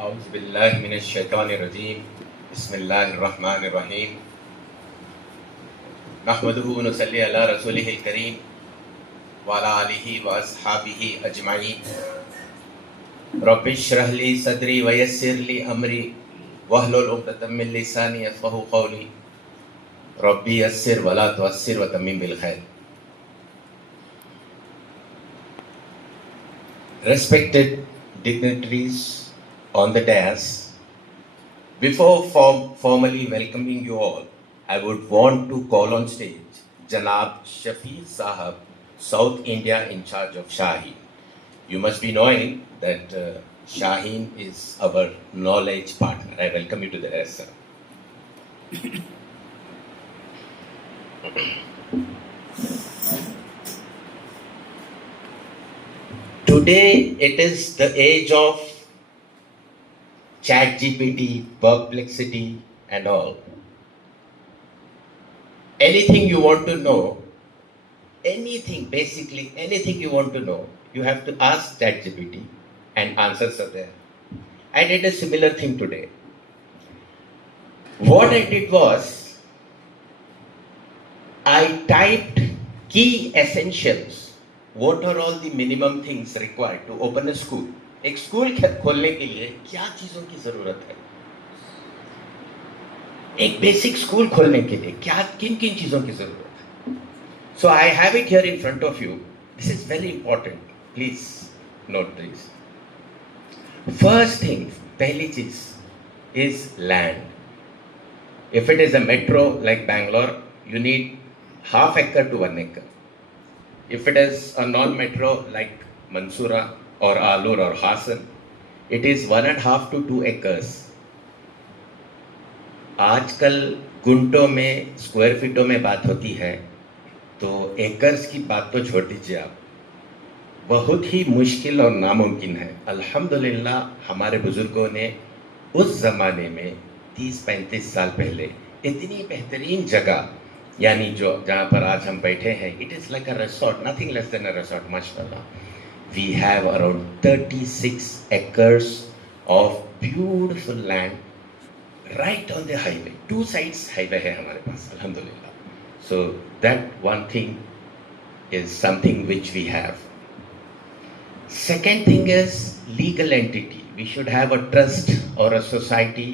أعوذ بالله من الشيطان الرجيم بسم الله الرحمن الرحيم نحمده ونصلي على رسوله الكريم وعلى آله وأصحابه أجمعين رب اشرح لي صدري ويسر لي أمري واحلل عقدة من لساني يفقهوا قولي ربي يسر ولا تعسر وتمم بالخير. Respected dignitaries on the dais, before formally welcoming you all, I would want to call on stage Janab Shafi Sahab, South India in charge of Shaheen. You must be knowing that Shaheen is our knowledge partner. I welcome you to the dais, sir. Today it is the age of ChatGPT, Perplexity, and all. Anything you want to know, basically anything you want to know, you have to ask ChatGPT and answers are there. I did a similar thing today. What I did was, I typed key essentials. What are all the minimum things required to open a school? एक स्कूल खोलने के लिए क्या चीजों की जरूरत है? एक बेसिक स्कूल खोलने के लिए क्या किन किन चीजों की जरूरत है? So I have it here in front of you. This is very important. Please note this. First thing, पहली चीज is land. If it is a metro like Bangalore, you need half acre to 1 acre. If it is a non-metro like Mansoura or Alur or Hassan, it is 1.5 to 2 acres. आजकल गुंटों में स्क्वायर फीटों में बात होती है, तो एकर्स की बात तो छोड़ दीजिए आप, बहुत ही मुश्किल और नामुमकिन है. अल्हम्दुलिल्लाह हमारे बुजुर्गों ने उस ज़माने में 30-35 साल पहले इतनी बेहतरीन जगह, यानी जो जहाँ पर आज हम बैठे हैं, it is like a resort, nothing less than a resort. माशाल्लाह, we have around 36 acres of beautiful land right on the highway. 2 sides highway है हमारे पास, अल्हम्दुलिल्लाह. So that one thing is something which we have. Second thing is legal entity. We should have a trust or a society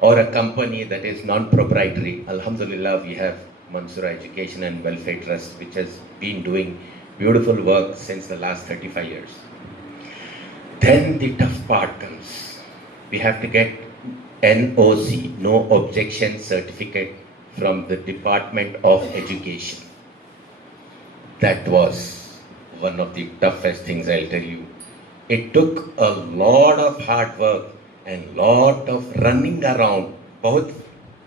or a company that is non-proprietary. Alhamdulillah, we have Mansoura Education and Welfare Trust, which has been doing beautiful work since the last 35 years. Then the tough part comes. We have to get NOC, no objection certificate, from the Department of Education. That was one of the toughest things, I'll tell you. It took a lot of hard work and lot of running around. बहुत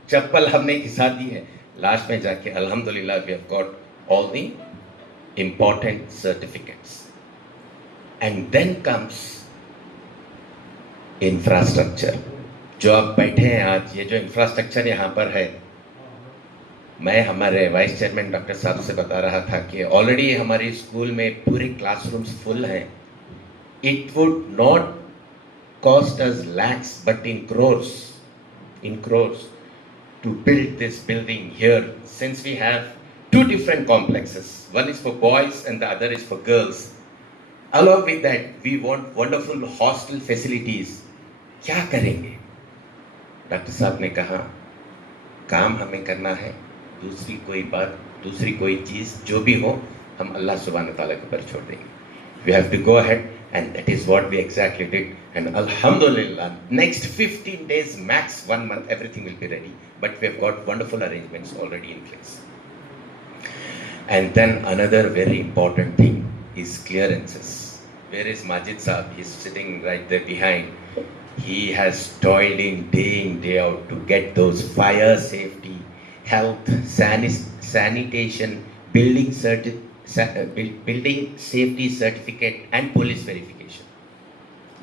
चप्पल हमने खिसा दी है. लास्ट में जाके अल्हम्दुलिल्लाह we have got all the important certificates. And then comes infrastructure. जो आप बैठे हैं आज, ये जो इंफ्रास्ट्रक्चर यहाँ पर है, मैं हमारे वाइस चेयरमैन डॉक्टर साहब से बता रहा था कि ऑलरेडी हमारी स्कूल में पूरे क्लासरूम्स फुल हैं. It would not cost us lakhs but in crores to build this building here, since we have 2 different complexes. One is for boys and the other is for girls. Along with that, we want wonderful hostel facilities. क्या करेंगे? डॉक्टर साहब ने कहा, काम हमें करना है, दूसरी कोई बात, दूसरी कोई चीज़ जो भी हो, हम अल्लाह सुब्हान तआला के ऊपर छोड़ देंगे. We have to go ahead, and that is what we exactly did. And alhamdulillah, next 15 days, max 1 month, everything will be ready. But we have got wonderful arrangements already in place. And then another very important thing is clearances. Where is Majid Saab? He's sitting right there behind. He has toiled day in, day out to get those fire safety, health, sanitation, building safety certificate and police verification.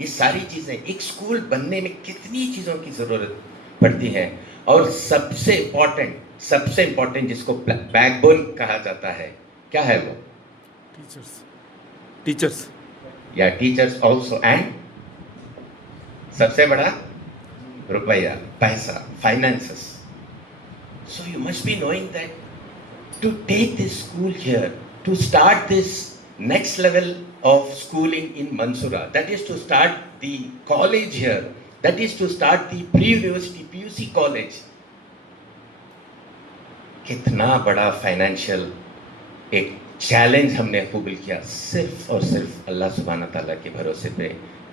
ये सारी चीज़ें एक स्कूल बनने में कितनी चीज़ों की ज़रूरत पड़ती हैं. और सबसे इम्पोर्टेंट जिसको बैकबोन कहा जाता है, क्या है वो? टीचर्स या टीचर्स ऑल्सो, एंड सबसे बड़ा रुपया, पैसा, finances. So you must be knowing that to take this school here, to start this next level of schooling in Mansura, that is to start the college here, that is to start the pre-university PUC college. कितना बड़ा फाइनेंशियल एक चैलेंज हमने कबूल किया सिर्फ और सिर्फ अल्लाह सुब्हाना ताला के भरोसे पे।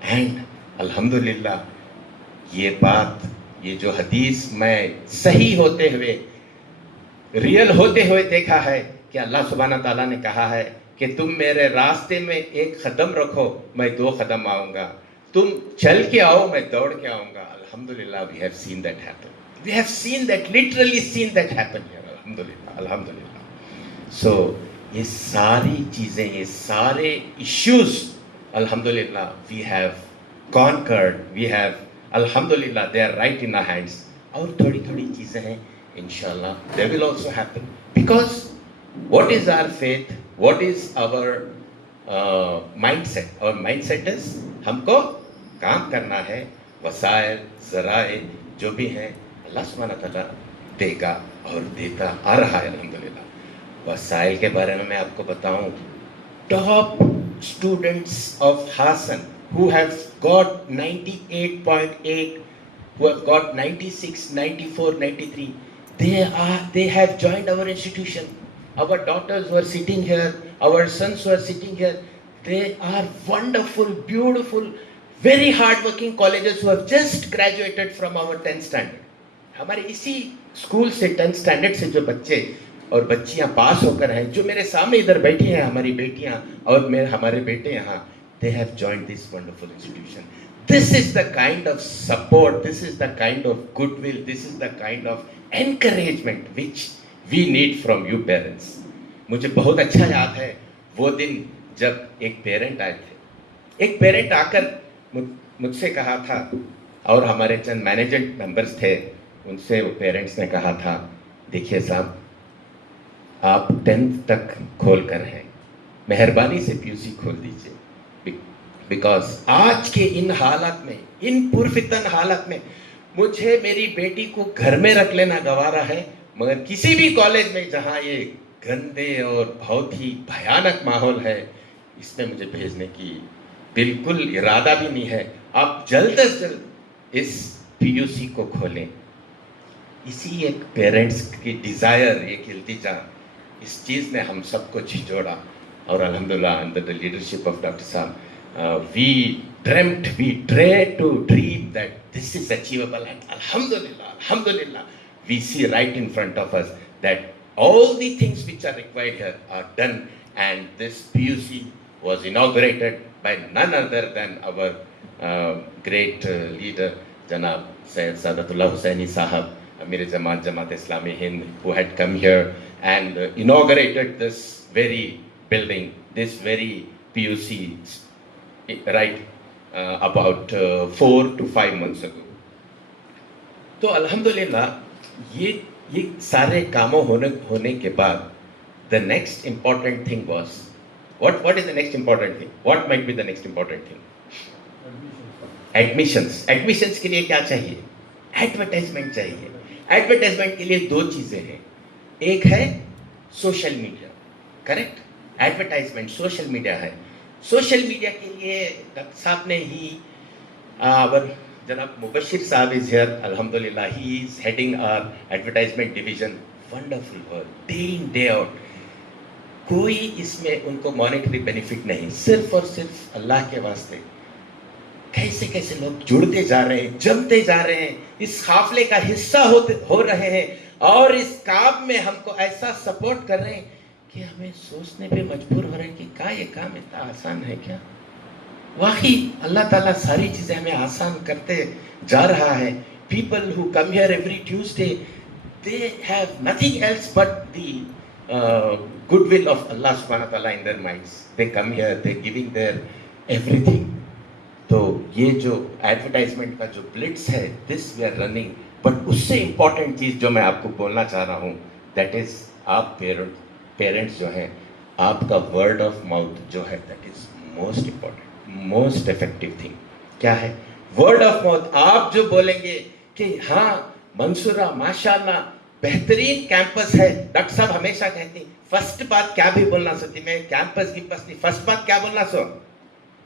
एंड अल्हम्दुलिल्लाह ये बात, ये जो हदीस मैं सही होते हुए, रियल होते हुए देखा है कि अल्लाह सुब्हाना ताला ने कहा है कि तुम मेरे रास्ते में एक कदम रखो, मैं 2 कदम आऊंगा, तुम चल के आओ, मैं दौड़ के आऊंगा। अल्हम्दुलिल्लाह we have seen that happen, we have seen that, literally seen that happen here. अल्हम्दुलिल्लाह, अल्हम्दुलिल्लाह। सो ये सारी चीजें, ये सारे इश्यूज अल्हम्दुलिल्लाह we have conquered, we have, अल्हम्दुलिल्लाह they are right in our hands. और थोड़ी थोड़ी चीजें हैं इंशाल्लाह they will also happen, because what is our faith, what is our mindset. और माइंडसेट इज हमको काम करना है, वसाइल ज़राए जो भी हैं अल्लाह सुब्हाना तआला देगा और देता आ रहा है अल्हम्दुलिल्लाह। वसाइल के बारे में मैं आपको बताऊं, top students of Hassan who have got 98.8, who have got 96, 94, 93, they have joined our institution. Our daughters who are sitting here, our sons who are sitting here, they are wonderful, beautiful, very hard-working colleges who have just graduated from our 10th standard. हमारे इसी स्कूल से 10th standard से जो बच्चे और बच्चियां पास होकर हैं, जो मेरे सामने इधर बैठी हैं, हमारी बेटियां और हमारे बेटे यहाँ, they have joined this wonderful institution. This is the kind of support, this is the kind of goodwill, this is the kind of encouragement which we need from you parents. मुझे बहुत अच्छा याद है वो दिन जब एक पेरेंट आए थे। एक पेरेंट आकर मुझसे कहा था, और हमारे चंद मैनेजमेंट मेंबर्स थे, उनसे वो पेरेंट्स ने कहा था, देखिए साहब, आप 10th तक खोल कर हैं, मेहरबानी से PUC खोल दीजिए, बिकॉज आज के इन हालात में, इन पुरफितन हालात में, मुझे मेरी बेटी को घर में रख लेना गवारा है, मगर किसी भी कॉलेज में जहां ये गंदे और बहुत ही भयानक माहौल है, इसमें मुझे भेजने की बिल्कुल इरादा भी नहीं है। आप जल्द से जल्द इस PUC को खोलें। इसी एक पेरेंट्स की डिजायर, एक इल्तिजा, इस चीज ने हम सबको झिझोड़ा। और अल्हम्दुलिल्लाह under the leadership of doctor साहब, we dreamt, we dared to dream that this is achievable, and alhamdulillah, we see right in front of us that all the things which are required here are done, and this PUC was inaugurated by none other than our great leader Janab Sayyid Sadatullah Hussaini Sahab, Amir Jamaat Islami Hind, who had come here and inaugurated this very building, this very PUC, right, about 4 to 5 months ago. तो अल्हम्दुलिल्लाह ये सारे कामों होने के बाद, the next important thing was, what is the next important thing? What might be the next important thing? Admissions के लिए क्या चाहिए? Advertisement चाहिए। Advertisement के लिए 2 चीजें हैं, एक है social media, correct? Advertisement social media है। सोशल मीडिया के लिए डॉक्टर साहब ने ही, जनाब मुबशिर साहब इज हियर, अल्हम्दुलिल्लाह, he is heading our advertisement division. Wonderful work, day in day out. कोई इसमें उनको मॉनेटरी बेनिफिट नहीं, सिर्फ और सिर्फ अल्लाह के वास्ते कैसे कैसे लोग जुड़ते जा रहे हैं, जमते जा रहे हैं, इस काफिले का हिस्सा हो रहे हैं, और इस काम में हमको ऐसा सपोर्ट कर रहे हैं कि हमें सोचने पे मजबूर हो रहे हैं कि क्या ये काम इतना आसान है क्या? वाकई अल्लाह ताला सारी चीजें हमें आसान करते जा रहा है। People who come here every Tuesday, they have nothing else but the goodwill of अल्लाह सुब्हानहू व तआला in their minds. They come here, they giving their everything. तो ये जो एडवर्टाइजमेंट का जो ब्लिट्स है, this we are running. But उससे इम्पॉर्टेंट चीज जो मैं आपको बोलना चाह रहा हूँ, दैट इज आप पेरेंट्स जो हैं, आपका वर्ड ऑफ माउथ जो है, that is most important, most effective thing. क्या है? वर्ड ऑफ माउथ, आप जो बोलेंगे कि हाँ मंसूरा माशाल्लाह बेहतरीन कैंपस है, डॉक्टर साहब हमेशा कहती फर्स्ट बात क्या भी बोलना सकती, मैं कैंपस की बस फर्स्ट बात क्या बोलना सो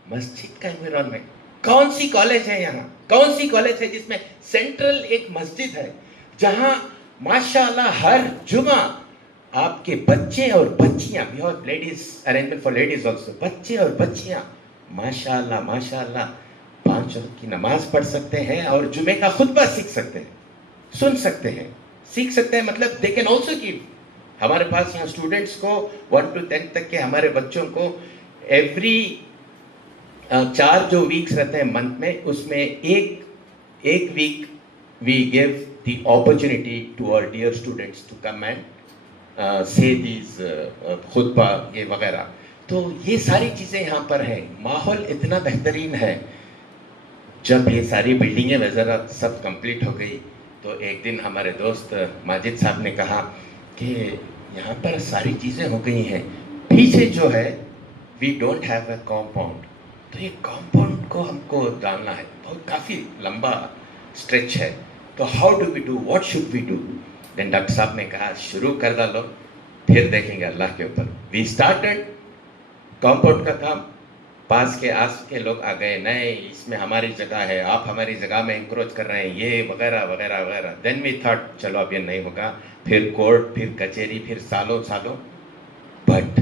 मस्जिद का एनवायरमेंट। कौन सी कॉलेज है यहाँ, कौन सी कॉलेज है जिसमें सेंट्रल एक मस्जिद है, जहां माशाल्लाह हर जुमा आपके बच्चे और बच्चियां, we have ladies arrangement for ladies also, बच्चे और बच्चियां माशाल्लाह माशाल्लाह 5 वक्त की नमाज पढ़ सकते हैं और जुमे का खुतबा सीख सकते हैं, सुन सकते हैं, सीख सकते हैं, मतलब दे कैन ऑल्सो गिव। हमारे पास यहाँ स्टूडेंट्स को 1 to 10 तक के हमारे बच्चों को एवरी 4 जो वीक्स रहते हैं मंथ में, उसमें एक week we give the opportunity to our dear students to come and say these खुतबा ये वगैरह। तो ये सारी चीज़ें यहाँ पर हैं, माहौल इतना बेहतरीन है। जब ये सारी बिल्डिंगें वगैरह सब कंप्लीट हो गई तो एक दिन हमारे दोस्त माजिद साहब ने कहा कि यहाँ पर सारी चीज़ें हो गई हैं, पीछे जो है we don't have a compound, तो ये कॉम्पाउंड को हमको डालना है, बहुत काफ़ी लंबा स्ट्रेच है, तो how do we do, what should we do. Then doctor साहब ने कहा शुरू कर डालो, फिर देखेंगे अल्लाह के ऊपर। वी स्टार्टेड कॉम्पाउंड का काम, पास के आस के लोग आ गए, नहीं इसमें हमारी जगह है, आप हमारी जगह में इंक्रोच कर रहे हैं, ये वगैरह वगैरह वगैरह। देन वी थॉट चलो अब ये नहीं होगा, फिर कोर्ट, फिर कचहरी, फिर सालों सालों। बट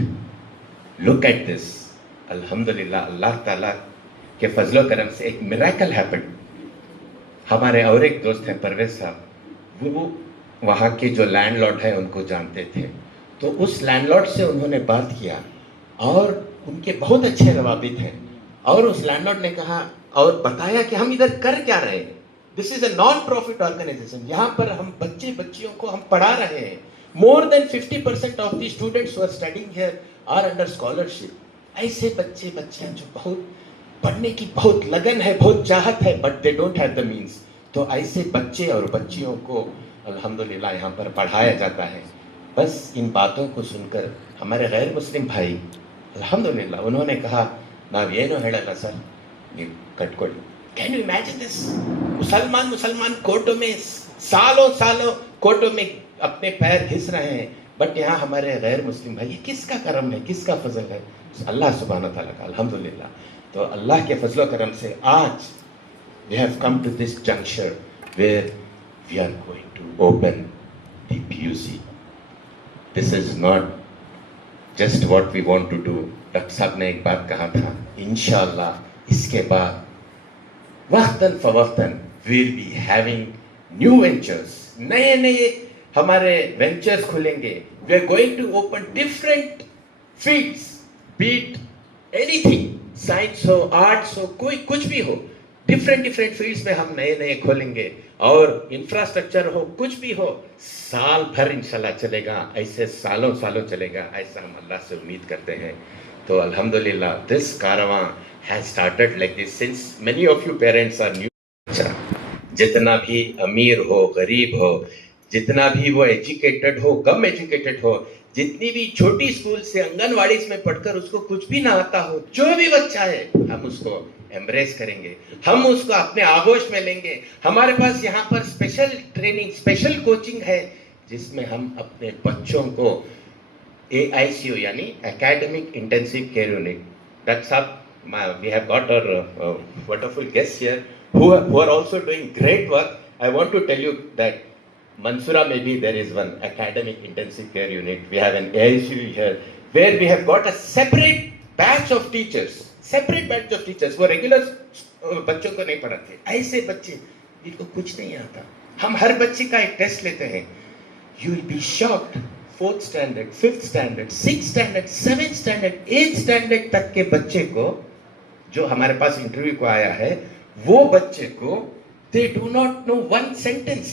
लुक एट दिस, अल्हम्दुलिल्लाह अल्लाह ताला के फजलो करम से एक मिरेकल हैपेंड। हमारे और एक दोस्त हैं परवेज साहब, वो वहाँ के जो लैंडलॉर्ड है उनको जानते थे, तो उस लैंडलॉर्ड से उन्होंने बात किया और उनके बहुत अच्छे रवाबित हैं, और उस लैंडलॉर्ड ने कहा और बताया कि हम इधर कर क्या रहे हैं, this is a non profit organisation, यहाँ पर हम बच्चे बच्चियों को हम पढ़ा रहे हैं। More than 50% of the students who are studying here are under scholarship. ऐसे बच्चे बच्चियां जो बहुत पढ़ने की बहुत लगन है, बहुत चाहत है, but they don't have the means, तो ऐसे बच्चे और बच्चियों को अल्हम्दुलिल्लाह यहाँ पर पढ़ाया जाता है। बस इन बातों को सुनकर हमारे गैर मुस्लिम भाई अल्हम्दुलिल्लाह उन्होंने कहा नावेनो हेळಲ್ಲ सर ನೀವು कटकोड़ी। कैन यू इमेजिन दिस, मुसलमान कोर्टों में सालों सालों कोर्टों में अपने पैर घिस रहे हैं, बट यहाँ हमारे गैर मुस्लिम भाई, ये किसका करम है, किसका फजल है, अल्लाह सुब्हानहू व तआला का अल्हम्दुलिल्लाह। तो अल्लाह के फजलो करम से आज we have come to this juncture where we are going to open the PUC. This is not just what we want to do. Doctor साहब ने एक बात कहा था, इंशाअल्लाह इसके बाद वक्तन फवक्तन we'll be having new ventures, नए हमारे वेंचर्स खुलेंगे। We are going to open different fields, be it anything, science हो, आर्ट्स हो, कोई कुछ भी हो, डिफरेंट फील्ड्स में हम नए खोलेंगे, और इंफ्रास्ट्रक्चर हो, कुछ भी हो, साल भर इंशाल्लाह चलेगा, ऐसे सालों चलेगा, ऐसा हम अल्लाह से उम्मीद करते हैं। तो अल्हम्दुलिल्लाह दिस कारवां has started like this since many of you parents are new. जितना भी अमीर हो, गरीब हो, जितना भी वो एजुकेटेड हो, कम एजुकेटेड हो, जितनी भी छोटी स्कूल से आंगनवाड़ी में पढ़कर उसको कुछ भी ना आता हो, जो भी बच्चा है हम उसको एम्ब्रेस करेंगे, हम उसको अपने आगोश में लेंगे। हमारे पास यहाँ पर स्पेशल ट्रेनिंग, स्पेशल कोचिंग है, जिसमें हम अपने बच्चों को AICU यानी academic intensive care unit, doctor साहब we have got our wonderful guest here who are also doing great work. I want to tell you that Mansura maybe there is one academic intensive care unit. We have an AICU here where we have got a separate batch of teachers. वो रेगुलर बच्चों को नहीं पढ़ाते, ऐसे बच्चे जिनको कुछ नहीं आता, हम हर बच्चे का एक टेस्ट लेते हैं। You will be shocked, 4th standard, 5th standard, 6th standard, 7th standard, 8th standard तक के बच्चे को जो हमारे पास इंटरव्यू को आया है, वो बच्चे को they do not know one sentence,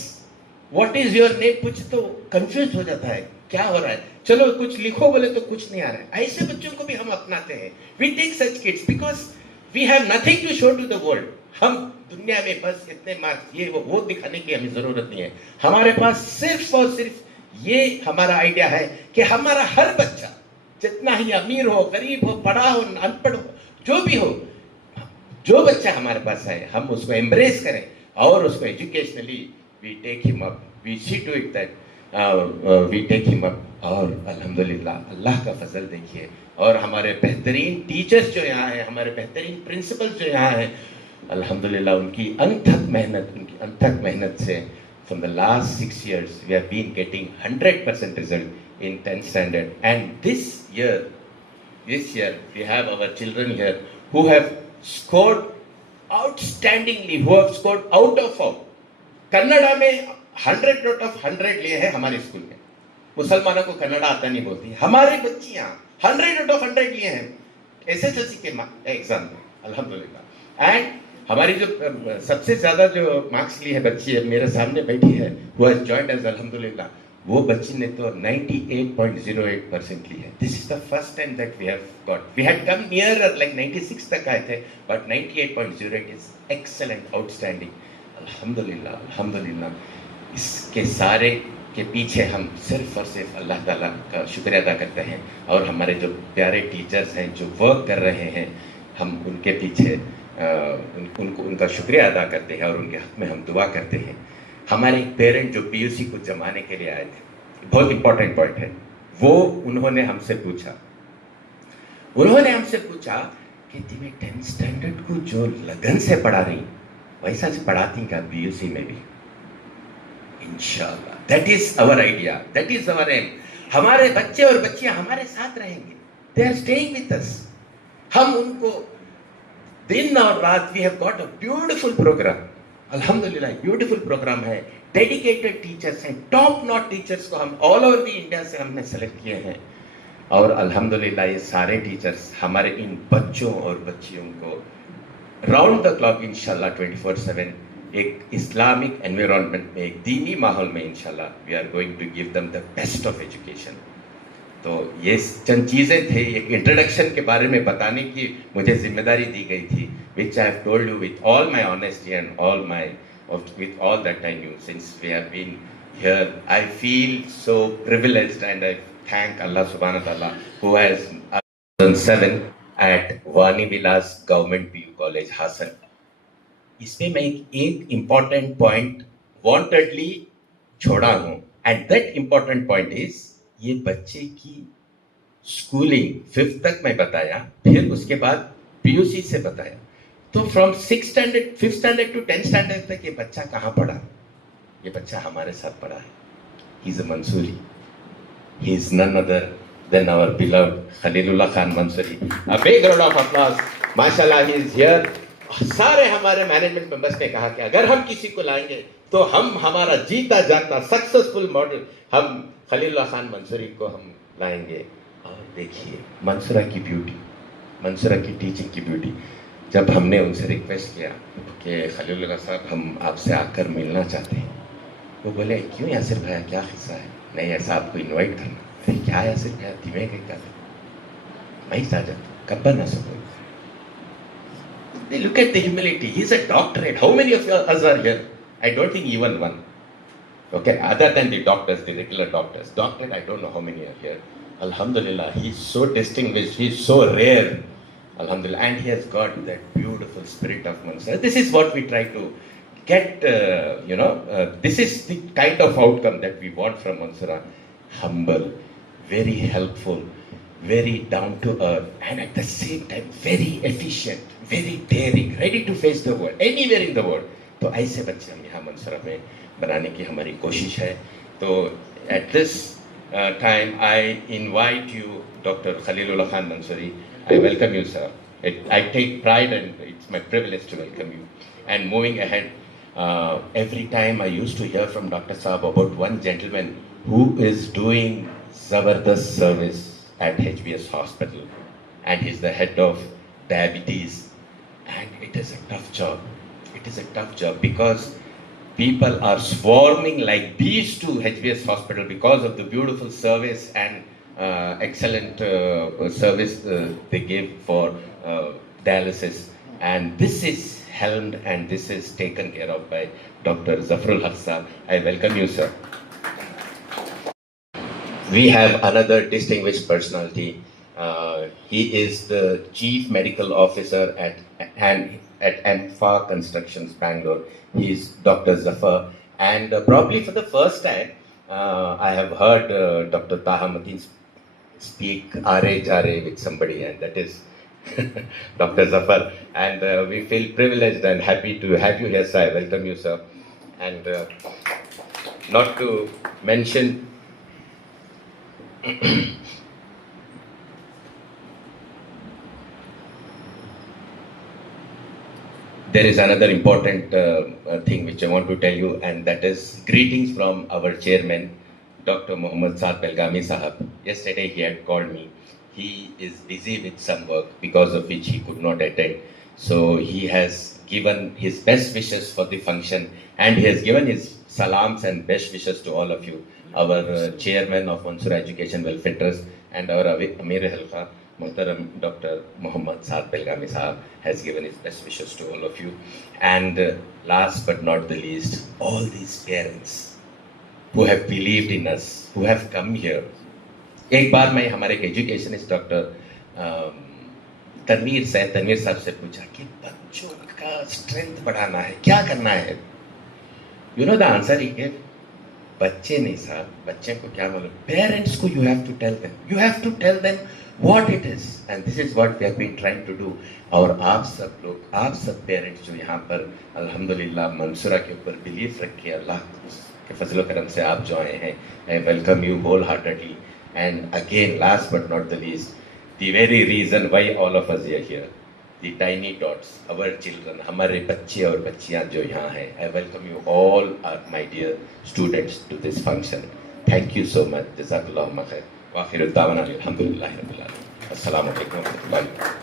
what is your name, कुछ तो कंफ्यूज हो जाता है, क्या हो रहा है, चलो कुछ लिखो बोले तो कुछ नहीं आ रहा है। ऐसे बच्चों को भी हम अपनाते हैं। We take such kids because we have nothing to show to the world. हम दुनिया में बस इतने मार्क्स ये वो दिखाने की हमें जरूरत नहीं है। हमारे पास सिर्फ और सिर्फ ये हमारा आइडिया है कि हमारा हर बच्चा, जितना ही अमीर हो, गरीब हो, पढ़ा हो, अनपढ़ हो, जो भी हो, जो बच्चा हमारे पास आए हम उसको एम्ब्रेस करें और उसको educationally we take him up, we see to it that we take him up. और अल्हम्दुलिल्लाह अल्लाह का फजल देखिए, और हमारे बेहतरीन टीचर्स जो यहाँ हैं, हमारे बेहतरीन प्रिंसिपल्स जो यहाँ हैं, अल्हम्दुलिल्लाह उनकी अनथक मेहनत से from the last 6 years we have been getting 100% result in 10th standard, and this year we have our children here who have scored outstandingly, who have scored out of all. Kannada में 100 आउट ऑफ 100 लिए हैं हमारे स्कूल में। मुसलमानों को कन्नड़ा आता नहीं बोलती, हमारी बच्चियां 100 आउट ऑफ 100 लिए हैं एसएसएलसी के एग्जाम में, अल्हम्दुलिल्लाह। एंड हमारी जो सबसे ज्यादा जो मार्क्स ली है बच्ची है मेरे सामने बैठी है, who has joined us, अल्हम्दुलिल्लाह, वो बच्ची ने तो 98.08% ली है। This is the first time that we have got, we had come near like 96 तक आए थे, बट 98.08 इज एक्सेलेंट, आउटस्टैंडिंग, अल्हम्दुलिल्लाह अल्हम्दुलिल्लाह। इसके सारे के पीछे हम सिर्फ और सिर्फ अल्लाह ताला का शुक्रिया अदा करते हैं, और हमारे जो प्यारे टीचर्स हैं जो वर्क कर रहे हैं, हम उनके पीछे उनका शुक्रिया अदा करते हैं और उनके हक में हम दुआ करते हैं। हमारे एक पेरेंट जो पीयूसी को जमाने के लिए आए थे, बहुत इंपॉर्टेंट पॉइंट है वो, उन्होंने हमसे पूछा कि तुम्हें 10th स्टैंडर्ड को जो लगन से पढ़ा रही वैसा से पढ़ाती क्या पीयूसी में भी? इंशाल्लाह, that is our idea, that is our aim. हमारे बच्चे और बच्चियां हमारे साथ रहेंगे, they are staying with us. हम उनको दिन और रात, we have got a beautiful programme, अल्हम्दुलिल्लाह ब्यूटीफुल प्रोग्राम है, डेडिकेटेड टीचर्स हैं, टॉप नॉट टीचर्स को हम ऑल ओवर द इंडिया से हमने सेलेक्ट किए हैं, और अल्हम्दुलिल्लाह ये सारे टीचर्स हमारे इन बच्चों और बच्चियों को राउंड द क्लॉक इंशाल्लाह 24/7 एक इस्लामिक एनवायरनमेंट में, एक दीनी माहौल में इंशाल्लाह we are going to give them the best of education. तो ये चंद चीज़ें थे, एक इंट्रोडक्शन के बारे में बताने की मुझे जिम्मेदारी दी गई थी, which I have told you with all my honesty and with all that I knew. Since we have been here, I feel so privileged, and I thank Allah subhanahu wa ta'ala who has 2007 at Wani Vilas Government PU College, Hassan. इसमें मैं एक important point वांटेडली छोड़ा हूँ, and that important point is ये बच्चे की schooling 5th तक मैं बताया, फिर उसके बाद पीयूसी से बताया। तो from 5th standard to 10th standard तक ये बच्चा कहाँ पढ़ा? ये बच्चा हमारे साथ पढ़ा है। He is a Mansoori, he is none other than our beloved Khalilullah Khan Mansoori. A big round of applause, माशाल्लाह ही इज हियर। सारे हमारे मैनेजमेंट मेंबर्स ने कहा कि अगर हम किसी को लाएंगे तो हम हमारा जीता जाता सक्सेसफुल मॉडल हम खलीलुल्लाह खान मंसूरी को हम लाएंगे। और देखिए मंसूरा की ब्यूटी, मंसूरा की टीचिंग की ब्यूटी। जब हमने उनसे रिक्वेस्ट किया कि खलीलुल्लाह साहब हम आपसे आकर मिलना चाहते हैं, वो बोले क्यों यासिर भैया, क्या किस्सा है? नहीं, ऐसा आपको इन्वाइट करना। अरे क्या यासिर भैया, धीमे गई क्या मैं साजत कब ना सको। Look at the humility. He's a doctorate. How many of us are here? I don't think even one. Okay, other than the doctors, the regular doctors. Doctorate, I don't know how many are here. Alhamdulillah, he's so distinguished. He's so rare. Alhamdulillah, and he has got that beautiful spirit of Mansura. This is what we try to get. This is the kind of outcome that we want from Mansura. Humble, very helpful, very down to earth, and at the same time very efficient, very daring, ready to face the world, anywhere in the world. तो ऐसे बच्चे हम यहाँ मंसूरा में बनाने की हमारी कोशिश है। तो at this time I invite you, Dr. Khalilullah Khan Mansoori. I welcome you, sir. I take pride and it's my privilege to welcome you. And moving ahead, every time I used to hear from Dr. Saab about one gentleman who is doing Zabardast service at HBS Hospital, and he's the head of diabetes, and it is a tough job. It is a tough job because people are swarming like bees to HBS Hospital because of the beautiful service and excellent service they give for dialysis, and this is helmed and this is taken care of by Dr. Zafrul Haq Saab. I welcome you, sir. We have another distinguished personality. He is the Chief Medical Officer and at Amfa Constructions, Bangalore. He is Dr. Zafar. And probably for the first time, I have heard Dr. Taha Mateen speak Are Jare with somebody, and that is Dr. Zafar. And we feel privileged and happy to have you here, sir. I welcome you, sir. And not to mention there is another important thing which I want to tell you, and that is greetings from our chairman, Dr. Mohammad Saad Belgami Sahab. Yesterday he had called me. He is busy with some work because of which he could not attend. So he has given his best wishes for the function, and he has given his salams and best wishes to all of you. Our chairman of Mansoor Education Welfare Trust and our Amir Halqa, Muhtaram Dr. Mohammad Saad Belgami Sahab has given his best wishes to all of you. And last but not the least, all these parents who have believed in us, who have come here. एक बार मैं हमारे educationist doctor Tanveer साहब से पूछा कि बच्चों का स्ट्रेंथ बढ़ाना है, क्या करना है? You know the answer he gave? बच्चे नहीं साहब, बच्चे को क्या मालूम? Parents को you have to tell them. You have to tell them what it is, and this is what we have been trying to do. और आप सब लोग, आप सब पेरेंट्स जो यहाँ पर अल्हम्दुलिल्लाह मंसूरा के ऊपर बिलीफ रखे, अल्लाह के फजल करम से आप जो आए हैं, I welcome you wholeheartedly. And again, last but not the least, the very reason why all of us are here, the tiny tots, our children, हमारे बच्चे और बच्चियाँ जो यहाँ हैं, I welcome you all, my dear students, to this function. Thank you so much. Jazakallahu khair. Wa akhiru da'wana alhamdulillahi rabbil alamin. Assalamu alaikum wa rahmatullahi.